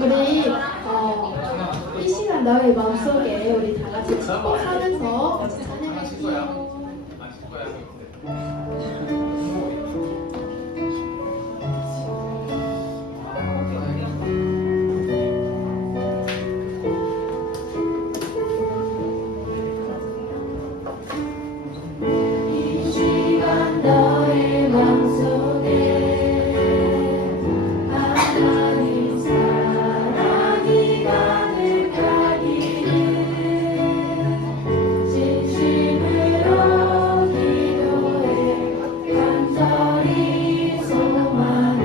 우리 이 시간 너의 마음속에 우리 다 같이 축복하면서 같이 찬양할게요. 이 시간 너의 마음속에 하나님 사랑이 가득하기를 진심으로 기도해 간절히 소망해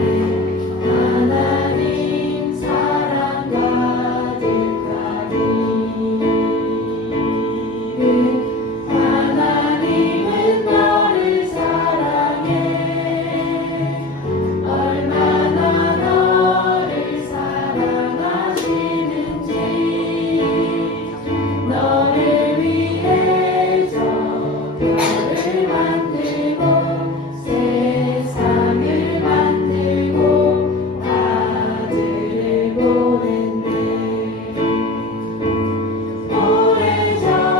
하나님 사랑 가득하기를 하나님은 너를 사랑해 얼마나 너를 사랑하시는지 너를 위해 저 별을 만들고 세상을 만들고 아들을 보냈네.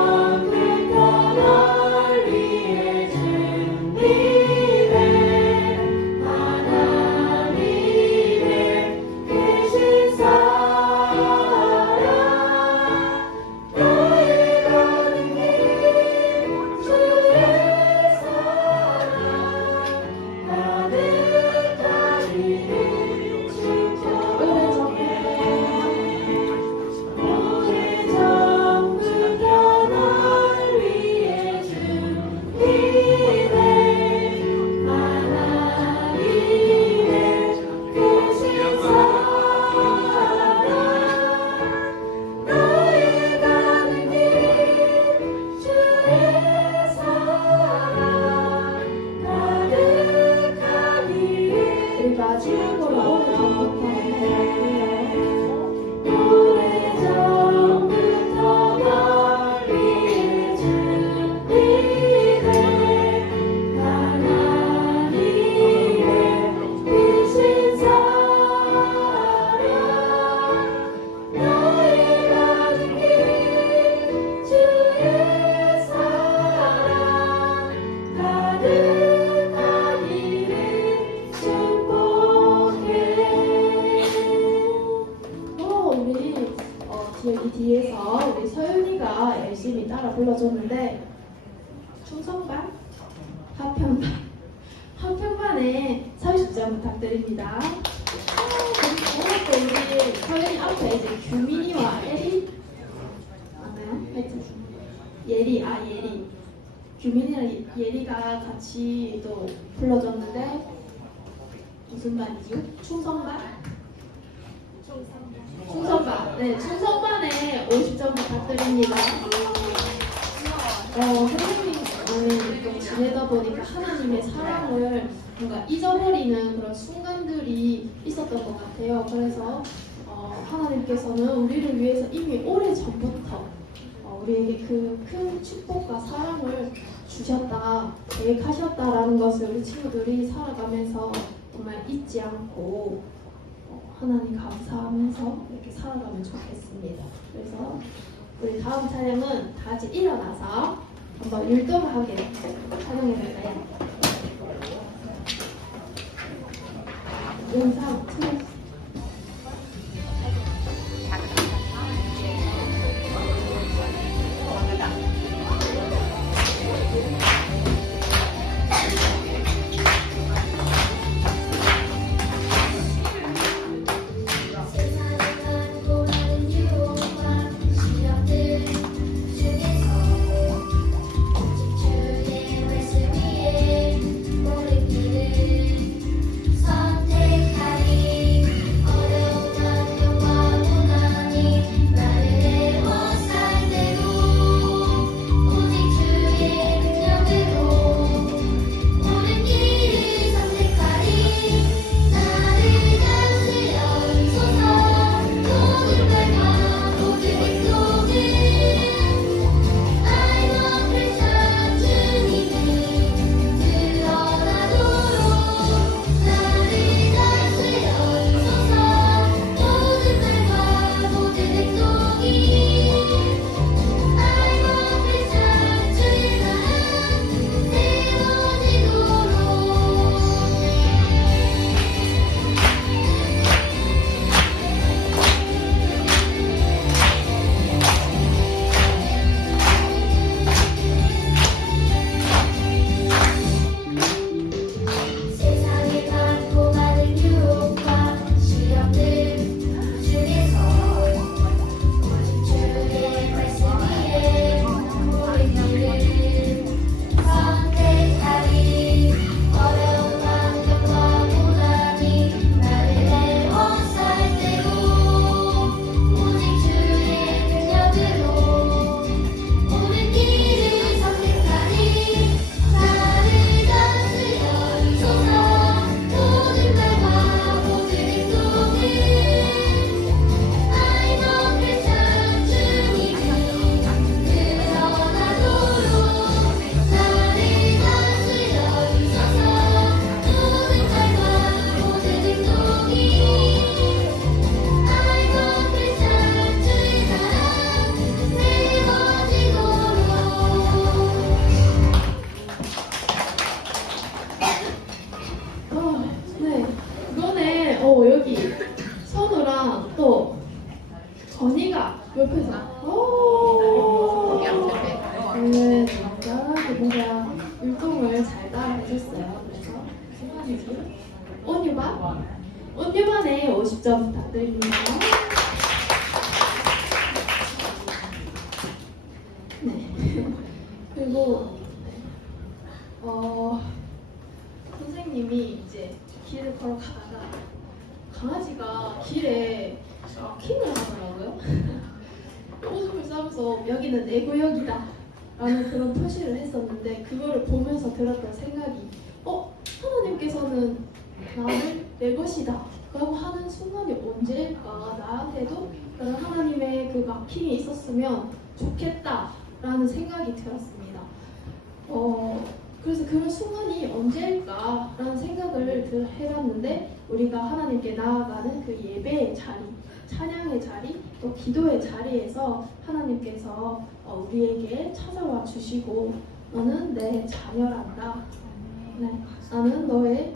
오래전부터 널 위해 준비된 하나님의 크신 사랑 너의 가는 길 주의 사랑 가득하기를 축복해. 오래전부터 널 위해 준비된 하나님의 크신 사랑 너의 가는 길 주의 사랑 가득하기를. 우리 마지막으로 오래전부터 오래전부터 널 위해 준비된 하나님의 크신 사랑 너의 가는 길 주의 사랑 가득하기를 축복해. 우리 여기 뒤에서 우리 서윤이가 열심히 따라 불러줬는데 충성반, 화평반에 30점 부탁드립니다. 그리고 또 우리 서윤이 앞에 이제 규민이와 예리 맞나요? 하여튼 예리. 규민이랑 예리가 같이 또 불러줬는데 무슨 반이죠? 충성반? 충성반. 네, 충성반에 50점 부탁드립니다. 선생님이 또 지내다 보니까 하나님의 사랑을 뭔가 잊어버리는 그런 순간들이 있었던 것 같아요. 그래서 하나님께서는 우리를 위해서 이미 오래 전부터 우리에게 그 큰 축복과 사랑을 주셨다, 계획하셨다라는 것을 우리 친구들이 살아가면서 정말 잊지 않고 하나님 감사하면서 이렇게 살아가면 좋겠습니다. 그래서 우리 다음 찬양은 다 같이 일어나서 한번 율동하게 찬양해볼까요? 영상 틀어주세요. 선택하리 해줬어요. 그래서 승환이지. 온유반? 온유반에 50점 부탁드립니다. 네. 그리고 선생님이 이제 길을 걸어가다가 강아지가 길에 킹을 하더라고요. 오줌을 싸면서 여기는 내 구역이다 라는 그런 표시를 했었는데, 그거를 보면서 들었던 생각이 하나님께서는 나를 내 것이다 라고 하는 순간이 언제일까, 나한테도 그런 하나님의 그 막힘이 있었으면 좋겠다 라는 생각이 들었습니다. 그래서 그런 순간이 언제일까 라는 생각을 해봤는데, 우리가 하나님께 나아가는 그 예배의 자리, 찬양의 자리, 또 기도의 자리에서 하나님께서 우리에게 찾아와 주시고, 너는 내 자녀란다. 네, 나는 너는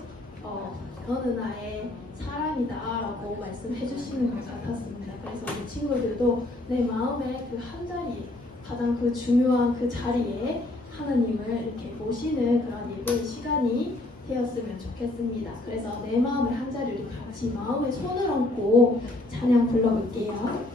나의 사랑이다 라고 말씀해 주시는 것 같았습니다. 그래서 우리 친구들도 내 마음의 그 한 자리, 가장 그 중요한 그 자리에 하나님을 이렇게 모시는 그런 예배의 시간이 되었으면 좋겠습니다. 그래서 내 마음을 한 자리로 같이 마음에 손을 얹고 찬양 불러볼게요.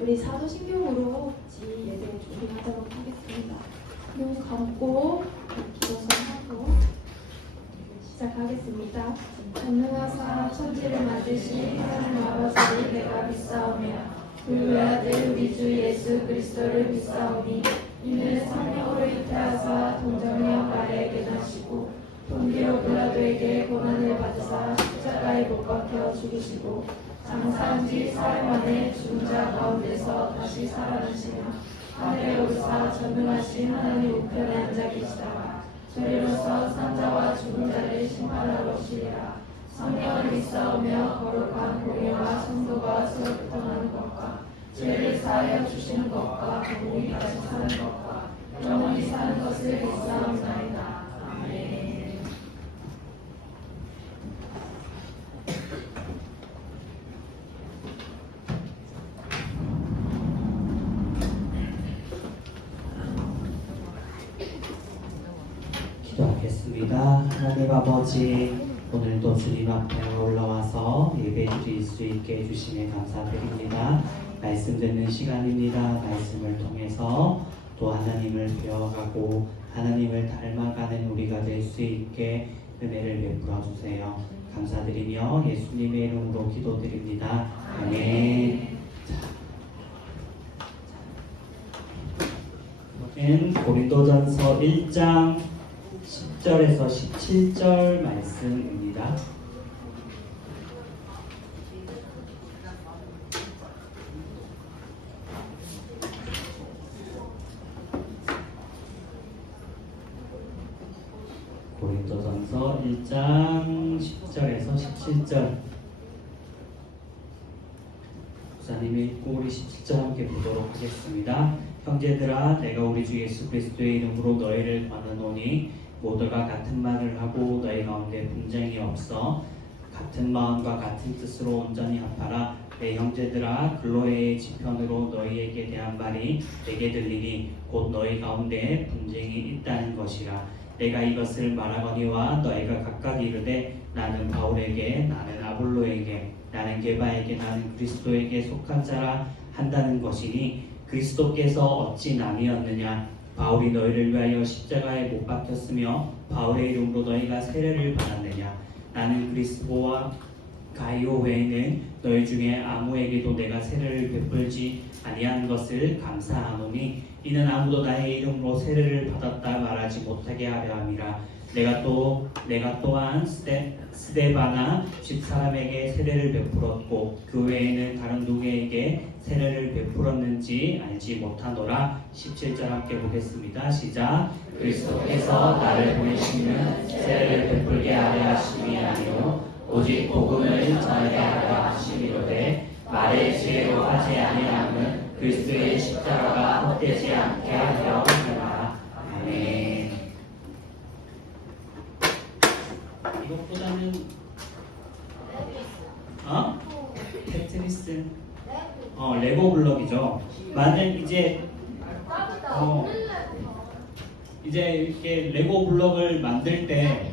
우리 사도신경으로 같이 예배 준비하도록 하겠습니다. 눈 감고 기도하고 시작하겠습니다. 전능하사 천지를 만드신 하나님 아버지를 내가 믿사오며 그 외아들 우리 주 예수 그리스도를 믿사오니 이는 성령으로 잉태하사 동정녀 마리아에게 나시고 본디오 빌라도에게 고난을 받으사 십자가에 못 박혀 죽으시고 장사한 지 사흘 만에 죽은 자 가운데서 다시 살아나시며 하늘에 오르사 전능하신 하나님 우편에 앉아 계시다가 저리로서 산자와 죽은 자를 심판하러 오시리라. 성령을 믿사오며 거룩한 공예와 성도가 서로부터 나는 것과 죄를 사하여 주시는 것과 영원히 다시 사는 것과 영원히 사는 것을 믿사옵나이다. 아멘. 기도하겠습니다. 하나님 아버지, 오늘도 주님 앞에 올라와서 예배 드릴 수 있게 해주심에 감사드립니다. 말씀 듣는 시간입니다. 말씀을 통해서 또 하나님을 배워가고 하나님을 닮아가는 우리가 될 수 있게 은혜를 베풀어 주세요. 감사드리며 예수님의 이름으로 기도드립니다. 아멘. 자, 고린도전서 1장 10절에서 17절 말씀입니다. 고린도전서 1장 10절에서 17절 목사님이 읽고 우리 17절 함께 보도록 하겠습니다. 형제들아 내가 우리 주 예수 그리스도의 이름으로 너희를 권하노니 모두가 같은 말을 하고 너희 가운데 분쟁이 없어 같은 마음과 같은 뜻으로 온전히 합하라. 내 형제들아 글로에의 지편으로 너희에게 대한 말이 내게 들리니 곧 너희 가운데 분쟁이 있다는 것이라. 내가 이것을 말하거니와 너희가 각각 이르되 나는 바울에게 나는 아볼로에게 나는 게바에게 나는 그리스도에게 속한 자라 한다는 것이니 그리스도께서 어찌 남이었느냐. 바울이 너희를 위하여 십자가에 못 박혔으며 바울의 이름으로 너희가 세례를 받았느냐. 나는 그리스도와 가이오 외에는 너희 중에 아무에게도 내가 세례를 베풀지 아니한 것을 감사하노니 이는 아무도 나의 이름으로 세례를 받았다 말하지 못하게 하려 함이라. 내가 또한 스데바나 집사람에게 세례를 베풀었고 그 외에는 다른 누구에게 세례를 베풀었는지 알지 못하노라. 17절 함께 보겠습니다. 시작. 그리스도께서 나를 보내시면 세례를 베풀게 하려 하심이 아니요 오직 복음을 전하게 하려 하심이로되 말의 지혜로 하지 아니함은 그리스도의 십자가가 헛되지 않게 하려 함이라. 아멘. 이것보다는 테트리스 레고 블럭이죠. 만약 이제 이렇게 레고 블럭을 만들 때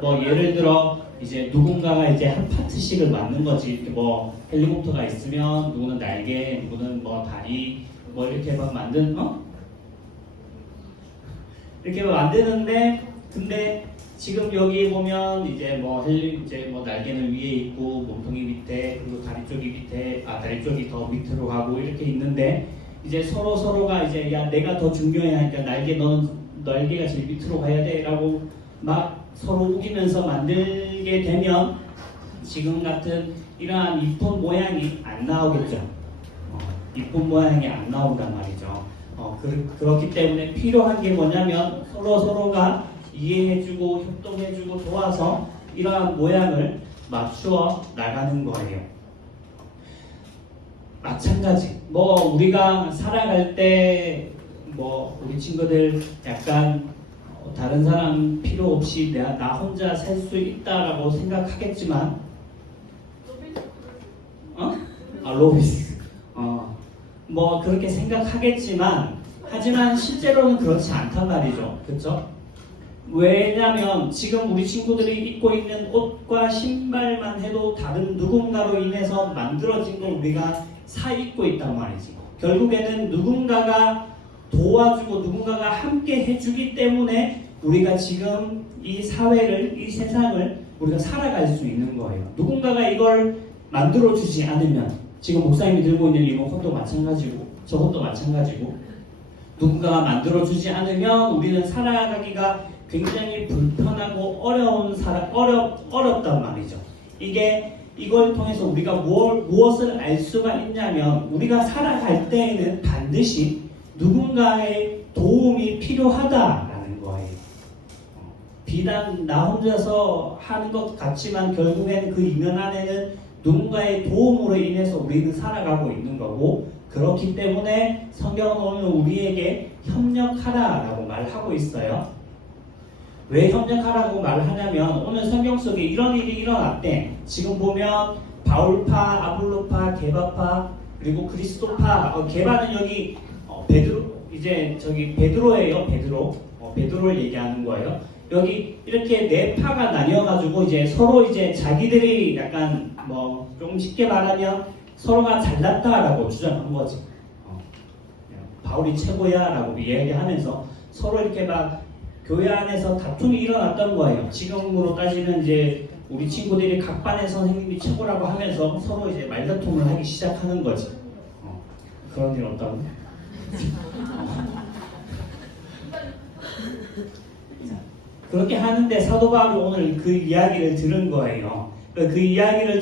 뭐 예를 들어 이제 누군가가 이제 한 파트씩을 만든 거지. 이렇게 뭐 헬리콥터가 있으면 누구는 날개, 누구는 뭐 다리, 뭐 이렇게 막 이렇게 만드는데 근데 지금 여기 보면 이제 뭐 날개는 위에 있고 몸통이 밑에 그리고 다리 쪽이 더 밑으로 가고 이렇게 있는데 이제 서로가 이제 야 내가 더 중요해 하니까 너는 날개가 제일 밑으로 가야 돼라고 막 서로 우기면서 만들게 되면 지금 같은 이러한 이쁜 모양이 안 나오겠죠. 이쁜 모양이 안 나온단 말이죠. 그렇기 때문에 필요한 게 뭐냐면 서로가 이해해주고 협동해주고 도와서 이러한 모양을 맞추어 나가는 거예요. 마찬가지 우리가 살아갈 때 우리 친구들 약간 다른 사람 필요 없이 나 혼자 살 수 있다라고 생각하겠지만 로비스 그렇게 생각하겠지만 하지만 실제로는 그렇지 않단 말이죠. 그렇죠? 왜냐면 지금 우리 친구들이 입고 있는 옷과 신발만 해도 다른 누군가로 인해서 만들어진 걸 우리가 사 입고 있단 말이지. 결국에는 누군가가 도와주고 누군가가 함께 해주기 때문에 우리가 지금 이 사회를, 이 세상을 우리가 살아갈 수 있는 거예요. 누군가가 이걸 만들어주지 않으면 지금 목사님이 들고 있는 리모컨도 마찬가지고 저것도 마찬가지고 누군가가 만들어주지 않으면 우리는 살아가기가 굉장히 불편하고 어렵단 말이죠. 이걸 통해서 우리가 무엇을 알 수가 있냐면 우리가 살아갈 때에는 반드시 누군가의 도움이 필요하다라는 거예요. 비단 나 혼자서 하는 것 같지만 결국에는 그 이면 안에는 누군가의 도움으로 인해서 우리는 살아가고 있는 거고 그렇기 때문에 성경은 오늘 우리에게 협력하라라고 말하고 있어요. 왜 협력하라고 말하냐면 오늘 성경 속에 이런 일이 일어났대. 지금 보면 바울파, 아볼로파, 게바파 그리고 그리스도파. 게바는 여기 베드로예요. 베드로를 얘기하는 거예요. 여기 이렇게 네 파가 나뉘어가지고 이제 서로 이제 자기들이 약간 좀 쉽게 말하면 서로가 잘났다라고 주장한 거지. 바울이 최고야라고 이야기하면서 서로 이렇게 막 교회 안에서 다툼이 일어났던 거예요. 지금으로 따지면 이제 우리 친구들이 각 반의 선생님이 최고라고 하면서 서로 이제 말다툼을 하기 시작하는 거지. 그런 일 없다고? 그렇게 하는데 사도 바울이 오늘 그 이야기를 들은 거예요. 그 이야기를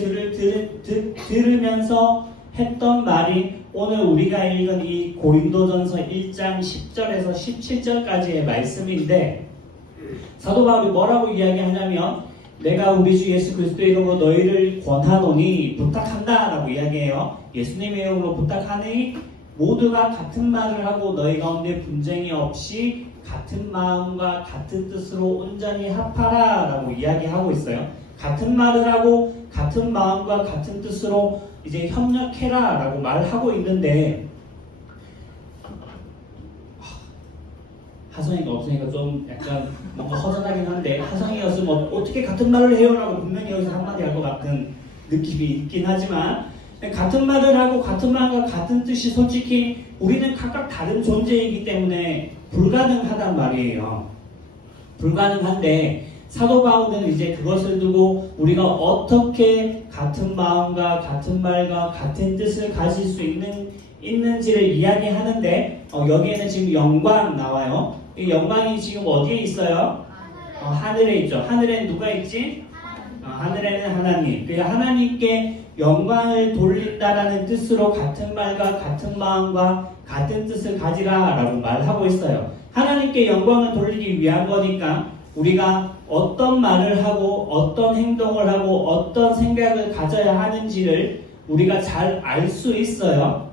들으면서 했던 말이 오늘 우리가 읽은 이 고린도전서 1장 10절에서 17절까지의 말씀인데, 사도 바울이 뭐라고 이야기하냐면, 내가 우리 주 예수 그리스도의 이름으로 너희를 권하노니 부탁한다 라고 이야기해요. 예수님의 이름으로 부탁하니 모두가 같은 말을 하고 너희 가운데 분쟁이 없이 같은 마음과 같은 뜻으로 온전히 합하라 라고 이야기하고 있어요. 같은 말을 하고 같은 마음과 같은 뜻으로 이제 협력해라 라고 말하고 있는데, 하성이가 없으니까 좀 약간 뭔가 허전하긴 한데, 하성이였으면 어떻게 같은 말을 해요? 라고 분명히 여기서 한마디 할 것 같은 느낌이 있긴 하지만, 같은 말을 하고 같은 마음과 같은 뜻이 솔직히 우리는 각각 다른 존재이기 때문에 불가능하단 말이에요. 불가능한데 사도 바울은 이제 그것을 두고 우리가 어떻게 같은 마음과 같은 말과 같은 뜻을 가질 수 있는지를 이야기하는데, 여기에는 지금 영광 나와요. 이 영광이 지금 어디에 있어요? 하늘에 있죠. 하늘에는 누가 있지? 하늘에는 하나님. 그 하나님께 영광을 돌린다라는 뜻으로 같은 말과 같은 마음과 같은 뜻을 가지라 라고 말하고 있어요. 하나님께 영광을 돌리기 위한 거니까 우리가 어떤 말을 하고 어떤 행동을 하고 어떤 생각을 가져야 하는지를 우리가 잘 알 수 있어요.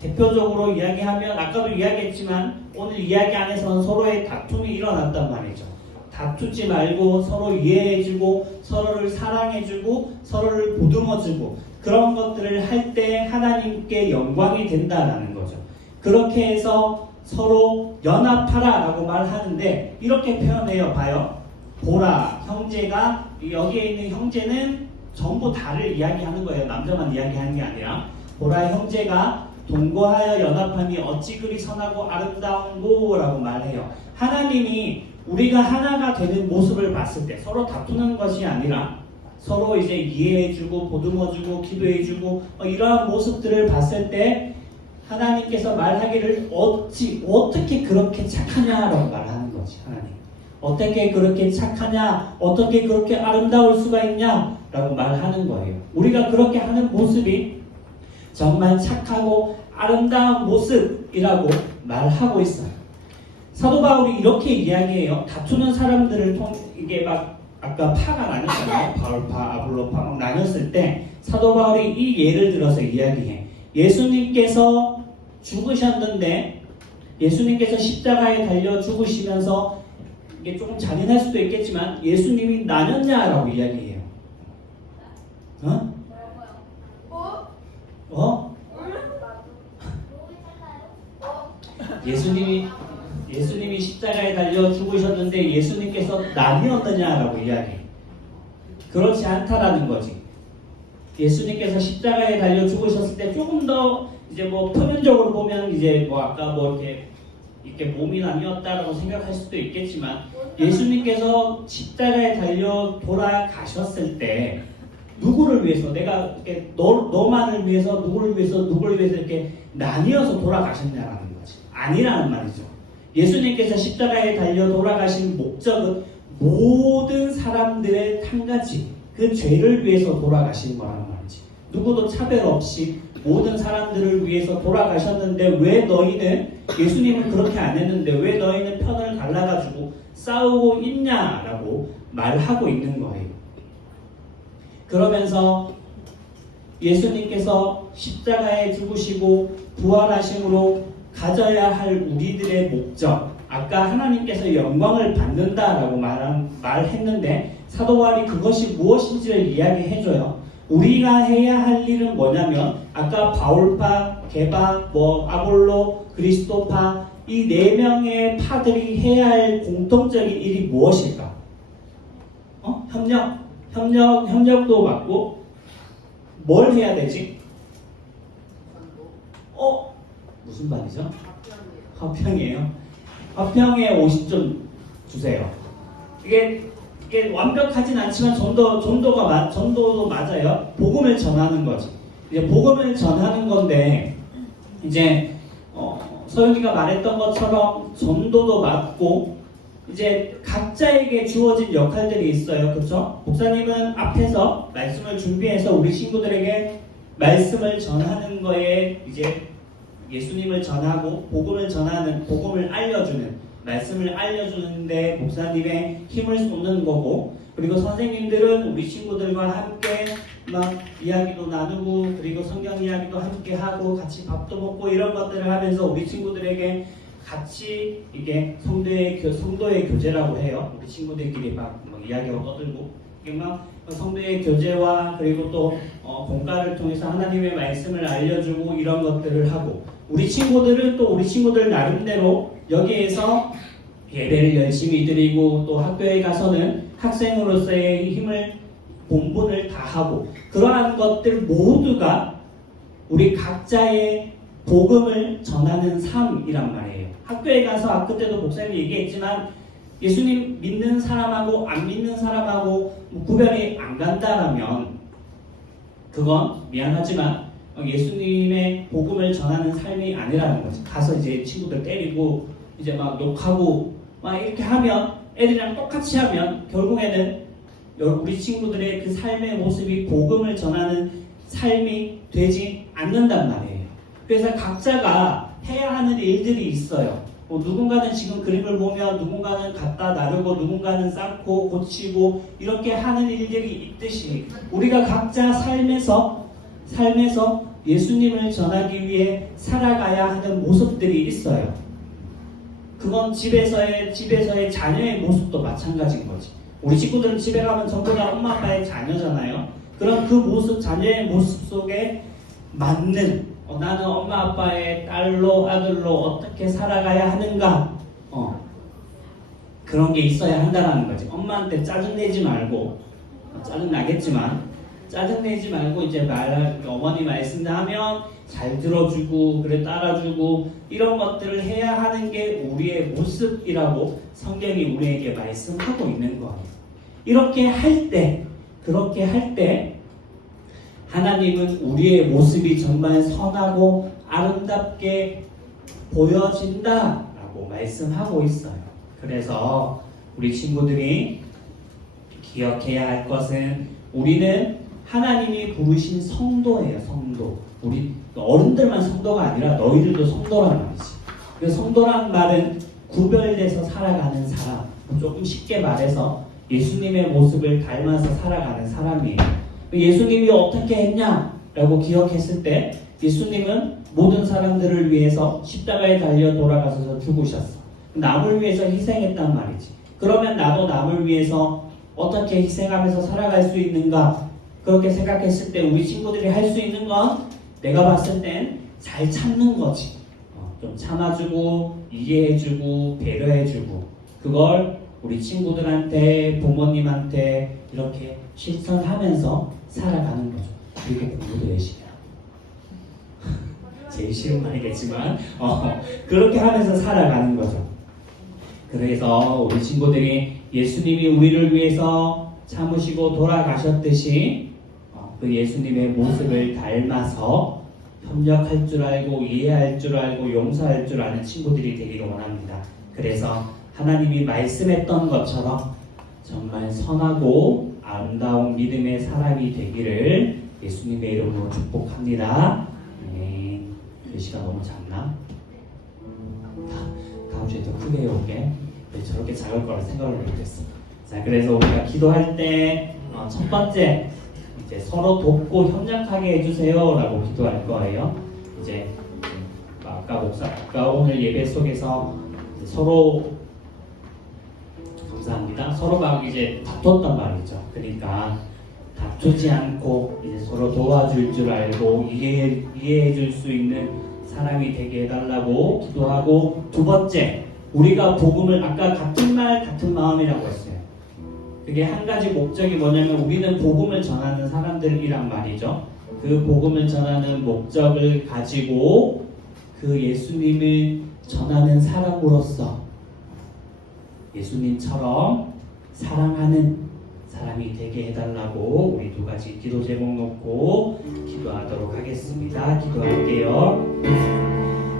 대표적으로 이야기하면, 아까도 이야기했지만 오늘 이야기 안에서는 서로의 다툼이 일어났단 말이죠. 다투지 말고 서로 이해해주고 서로를 사랑해주고 서로를 보듬어주고 그런 것들을 할 때 하나님께 영광이 된다라는 거죠. 그렇게 해서 서로 연합하라 라고 말하는데, 이렇게 표현해요. 봐요. 보라, 형제가, 여기에 있는 형제는 전부 다를 이야기하는 거예요. 남자만 이야기하는 게 아니라, 보라 형제가 동거하여 연합함이 어찌 그리 선하고 아름다운고 라고 말해요. 하나님이 우리가 하나가 되는 모습을 봤을 때 서로 다투는 것이 아니라 서로 이제 이해해주고 보듬어주고 기도해주고 이러한 모습들을 봤을 때 하나님께서 말하기를 어떻게 그렇게 착하냐라고 말하는 거지. 하나님 어떻게 그렇게 착하냐, 어떻게 그렇게 아름다울 수가 있냐라고 말하는 거예요. 우리가 그렇게 하는 모습이 정말 착하고 아름다운 모습이라고 말하고 있어요. 사도 바울이 이렇게 이야기해요. 다투는 사람들을 이게 막 아까 파가 나뉘었잖아요. 바울파, 아볼로파 막 나뉘었을 때 사도 바울이 이 예를 들어서 이야기해. 예수님께서 죽으셨는데, 예수님께서 십자가에 달려 죽으시면서, 이게 조금 잔인할 수도 있겠지만 예수님이 나뉘었냐라고 이야기해요. 예수님이 십자가에 달려 죽으셨는데 예수님께서 나뉘었느냐라고 이야기해요. 그렇지 않다라는 거지. 예수님께서 십자가에 달려 죽으셨을 때 조금 더 이제 표면적으로 보면 이제 아까 이렇게 몸이 나뉘었다라고 생각할 수도 있겠지만, 예수님께서 십자가에 달려 돌아가셨을 때 누구를 위해서, 내가 이렇게 너만을 위해서, 누구를 위해서 이렇게 나뉘어서 돌아가셨냐라는 거지. 아니라는 말이죠. 예수님께서 십자가에 달려 돌아가신 목적은 모든 사람들의 한 가지 그 죄를 위해서 돌아가신 거란 말이지. 누구도 차별 없이 모든 사람들을 위해서 돌아가셨는데, 왜 너희는, 예수님은 그렇게 안 했는데 왜 너희는 편을 갈라가지고 싸우고 있냐라고 말하고 있는 거예요. 그러면서 예수님께서 십자가에 죽으시고 부활하심으로 가져야 할 우리들의 목적, 아까 하나님께서 영광을 받는다라고 말했는데 사도 바울이 그것이 무엇인지를 이야기해줘요. 우리가 해야 할 일은 뭐냐면, 아까 바울파, 게바, 아볼로, 그리스도파, 이 네 명의 파들이 해야 할 공통적인 일이 무엇일까? 협력도 받고 뭘 해야 되지? 무슨 반이죠? 화평이에요. 화평의 50 좀 주세요. 이게 완벽하진 않지만 전도도 맞아요. 복음을 전하는 거지. 이제 복음을 전하는 건데 이제 서윤이가 말했던 것처럼 전도도 맞고 이제 각자에게 주어진 역할들이 있어요. 그렇죠? 목사님은 앞에서 말씀을 준비해서 우리 친구들에게 말씀을 전하는 거에 이제 예수님을 전하고 복음을 알려주는 말씀을 알려주는데 목사님의 힘을 쏟는 거고, 그리고 선생님들은 우리 친구들과 함께 막 이야기도 나누고 그리고 성경 이야기도 함께 하고 같이 밥도 먹고 이런 것들을 하면서 우리 친구들에게 같이 이게 성도의 교제라고 해요. 우리 친구들끼리 막 이야기하고 떠들고 이게 막 성도의 교제와 그리고 또 공과를 통해서 하나님의 말씀을 알려주고 이런 것들을 하고, 우리 친구들은 또 우리 친구들 나름대로 여기에서 예배를 열심히 드리고 또 학교에 가서는 학생으로서의 힘을 본분을 다하고, 그러한 것들 모두가 우리 각자의 복음을 전하는 삶이란 말이에요. 학교에 가서 그때도 목사님이 얘기했지만 예수님 믿는 사람하고 안 믿는 사람하고 구별이 안 간다라면 그건 미안하지만 예수님의 복음을 전하는 삶이 아니라는 거지. 가서 이제 친구들 때리고 이제 막 욕하고 막 이렇게 하면, 애들이랑 똑같이 하면 결국에는 우리 친구들의 그 삶의 모습이 복음을 전하는 삶이 되지 않는단 말이에요. 그래서 각자가 해야 하는 일들이 있어요. 누군가는 지금 그림을 보면 누군가는 갖다 나르고 누군가는 쌓고 고치고 이렇게 하는 일들이 있듯이 우리가 각자 삶에서 예수님을 전하기 위해 살아가야 하는 모습들이 있어요. 그건 집에서의 자녀의 모습도 마찬가지인 거지. 우리 친구들은 집에 가면 전부 다 엄마 아빠의 자녀잖아요. 그런 그 모습, 자녀의 모습 속에 맞는 나는 엄마 아빠의 딸로 아들로 어떻게 살아가야 하는가, 그런 게 있어야 한다는 거지. 엄마한테 짜증내지 말고, 짜증내지 말고 이제 어머니 말씀하면 잘 들어주고 그래 따라주고 이런 것들을 해야 하는 게 우리의 모습이라고 성경이 우리에게 말씀하고 있는 거예요. 그렇게 할 때 하나님은 우리의 모습이 정말 선하고 아름답게 보여진다라고 말씀하고 있어요. 그래서 우리 친구들이 기억해야 할 것은 우리는 하나님이 부르신 성도예요. 성도. 우리 어른들만 성도가 아니라 너희들도 성도란 말이지. 그 성도란 말은 구별돼서 살아가는 사람, 조금 쉽게 말해서 예수님의 모습을 닮아서 살아가는 사람이에요. 예수님이 어떻게 했냐라고 기억했을 때 예수님은 모든 사람들을 위해서 십자가에 달려 돌아가셔서 죽으셨어. 남을 위해서 희생했단 말이지. 그러면 나도 남을 위해서 어떻게 희생하면서 살아갈 수 있는가? 그렇게 생각했을 때 우리 친구들이 할 수 있는 건 내가 봤을 땐 잘 참는 거지. 좀 참아주고 이해해주고 배려해주고, 그걸 우리 친구들한테 부모님한테 이렇게 실천하면서 살아가는 거죠. 그리고 공부도 열심히 하고 제일 쉬운 말이겠지만 그렇게 하면서 살아가는 거죠. 그래서 우리 친구들이 예수님이 우리를 위해서 참으시고 돌아가셨듯이 그 예수님의 모습을 닮아서 협력할 줄 알고 이해할 줄 알고 용서할 줄 아는 친구들이 되기를 원합니다. 그래서 하나님이 말씀했던 것처럼 정말 선하고 아름다운 믿음의 사람이 되기를 예수님의 이름으로 축복합니다. 네. 글씨가 너무 작나? 다음 주에 더 크게 해올게. 저렇게 작을 거라 생각을 못했어. 자, 그래서 우리가 기도할 때 첫 번째 이제 서로 돕고 협력하게 해주세요라고 기도할 거예요. 이제 아까 오늘 예배 속에서 서로 감사합니다. 서로 막 이제 다퉜단 말이죠. 그러니까 다투지 않고 이제 서로 도와줄 줄 알고 이해해 줄 수 있는 사람이 되게 해달라고 기도하고, 두 번째, 우리가 복음을 아까 같은 말 같은 마음이라고 했어요. 그게 한 가지 목적이 뭐냐면 우리는 복음을 전하는 사람들이란 말이죠. 그 복음을 전하는 목적을 가지고 그 예수님을 전하는 사람으로서 예수님처럼 사랑하는 사람이 되게 해달라고 우리 두 가지 기도 제목 놓고 기도하도록 하겠습니다. 기도할게요.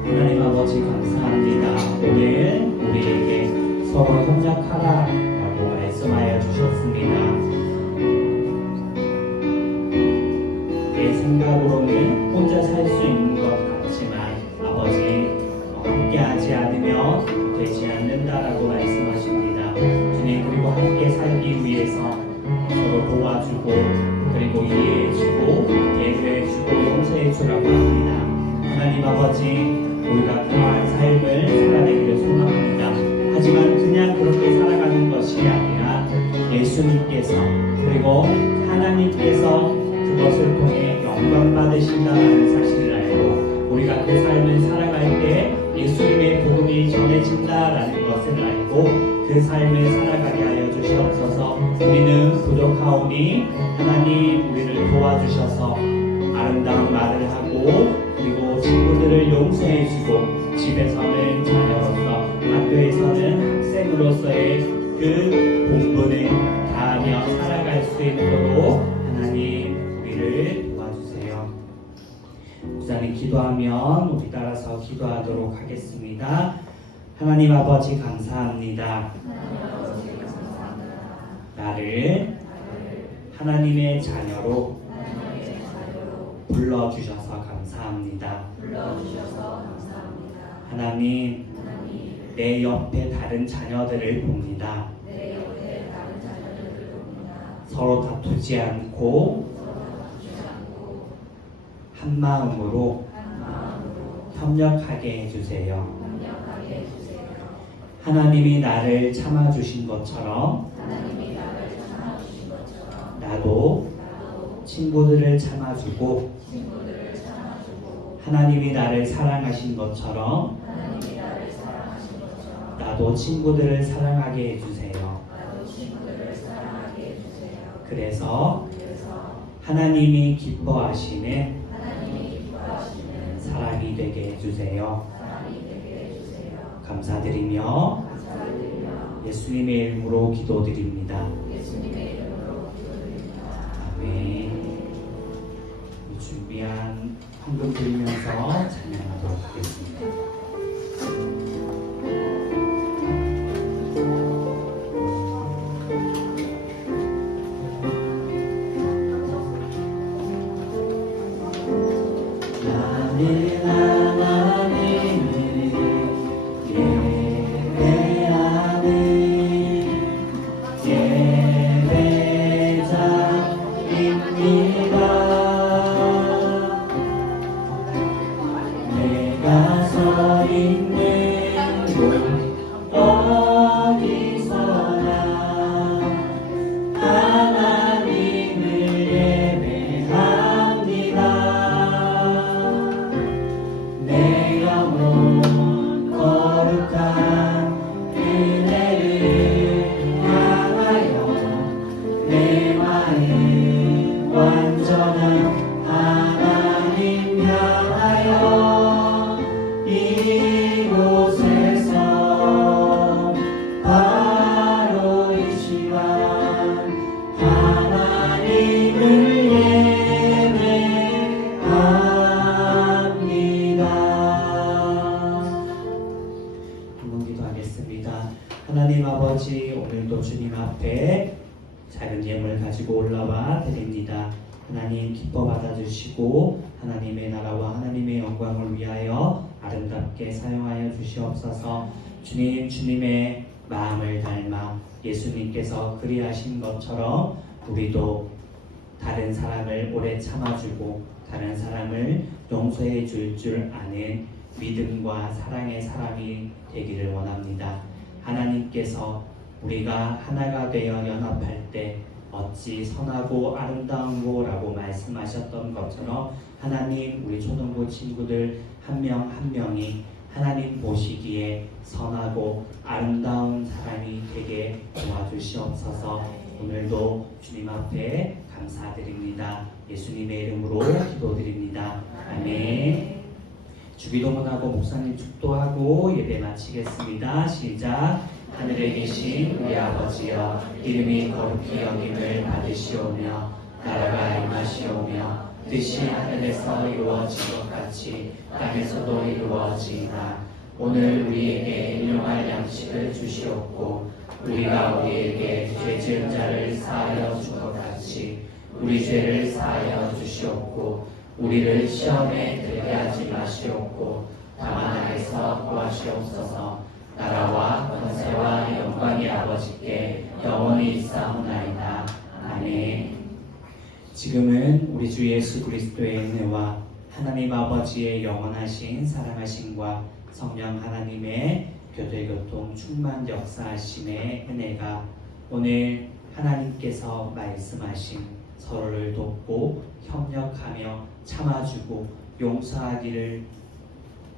하나님 아버지 감사합니다. 오늘 우리에게 서로 협력하라라고 말씀하여 주셨습니다. 내 생각으로는 혼자 살 수 있는 것 같지만 아버지 함께하지 않으면 되지 않는다라고 말씀하십니다. 주님, 그리고 함께 살기 위해서 서로 도와주고 그리고 이해해주고 배려해주고 용서해주라고 합니다. 하나님 아버지, 우리가 그러한 삶을 살아내기를 소망합니다. 하지만 그냥 그렇게 살아가는 것이 아니라 예수님께서 그리고 하나님께서 그것을 통해 영광 받으신다는 사실을 알고 우리가 그 삶을 살아갈 때 예수님의 복음이 전해진다라는 것을 알고 그 삶을 살아가게 하여 주시옵소서. 우리는 부족하오니 하나님 우리를 도와주셔서 아름다운 말을 하고 그리고 친구들을 용서해주고 집에서는 자녀로서 학교에서는 학생으로서의 그 본분을 다하며 살아갈 수 있도록 하나님 우리를 도와주세요. 목사님 기도하면 우리 따라서 기도하도록 하겠습니다. 하나님 아버지 감사합니다. 나를 하나님의 자녀로 불러주셔서 감사합니다. 하나님, 내 옆에 다른 자녀들을 봅니다. 서로 다투지 않고 한 마음으로 협력하게 해주세요. 하나님이 나를 참아주신 것처럼 나도 친구들을 참아주고 하나님이 나를 사랑하신 것처럼 나도 친구들을 사랑하게 해주세요. 그래서 하나님이 기뻐하시는 사람이 되게 해주세요. 감사드리며 예수님의 이름으로 기도드립니다. 아멘. 준비한 헌금 드리면서 찬양하도록 하겠습니다. 하나님 아버지, 오늘도 주님 앞에 작은 예물 가지고 올라와 드립니다. 하나님 기뻐 받아주시고 하나님의 나라와 하나님의 영광을 위하여 아름답게 사용하여 주시옵소서. 주님, 주님의 마음을 닮아 예수님께서 그리하신 것처럼 우리도 다른 사람을 오래 참아주고 다른 사람을 용서해 줄 아는 믿음과 사랑의 사람이 되기를 원합니다. 하나님께서 우리가 하나가 되어 연합할 때 어찌 선하고 아름다운 거라고 말씀하셨던 것처럼 하나님, 우리 초등부 친구들 한 명 한 명이 하나님 보시기에 선하고 아름다운 사람이 되게 도와주시옵소서. 오늘도 주님 앞에 감사드립니다. 예수님의 이름으로 기도드립니다. 아멘. 주기도문하고 목사님 축도하고 예배 마치겠습니다. 시작. 하늘에 계신 우리 아버지여 이름이 거룩히 여김을 받으시오며 나라가 임하시오며 뜻이 하늘에서 이루어진 것 같이 땅에서도 이루어지이다. 오늘 우리에게 일용할 양식을 주시옵고 우리가 우리에게 죄 지은 자를 사하여 준 것 같이 우리 죄를 사하여 주시옵고 우리를 시험에 들게 하지 마시옵고 다만 악에서 구하시옵소서. 나라와 권세와 영광이 아버지께 영원히 있사옵나이다. 아멘. 지금은 우리 주 예수 그리스도의 은혜와 하나님 아버지의 영원하신 사랑하심과 성령 하나님의 교제교통 충만 역사하심의 은혜가 오늘 하나님께서 말씀하신 서로를 돕고 협력하며 참아주고 용서하기를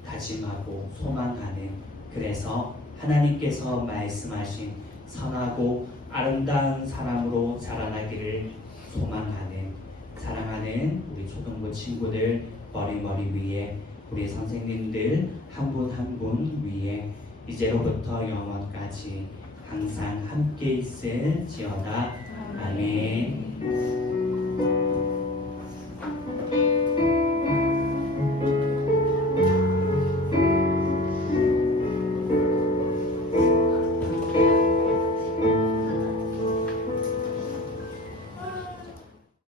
다짐하고 소망하는, 그래서 하나님께서 말씀하신 선하고 아름다운 사람으로 자라나기를 소망하는, 사랑하는 우리 초등부 친구들 머리 위에 우리 선생님들 한 분 한 분 위에 이제로부터 영원까지 항상 함께 있을지어다. 아멘.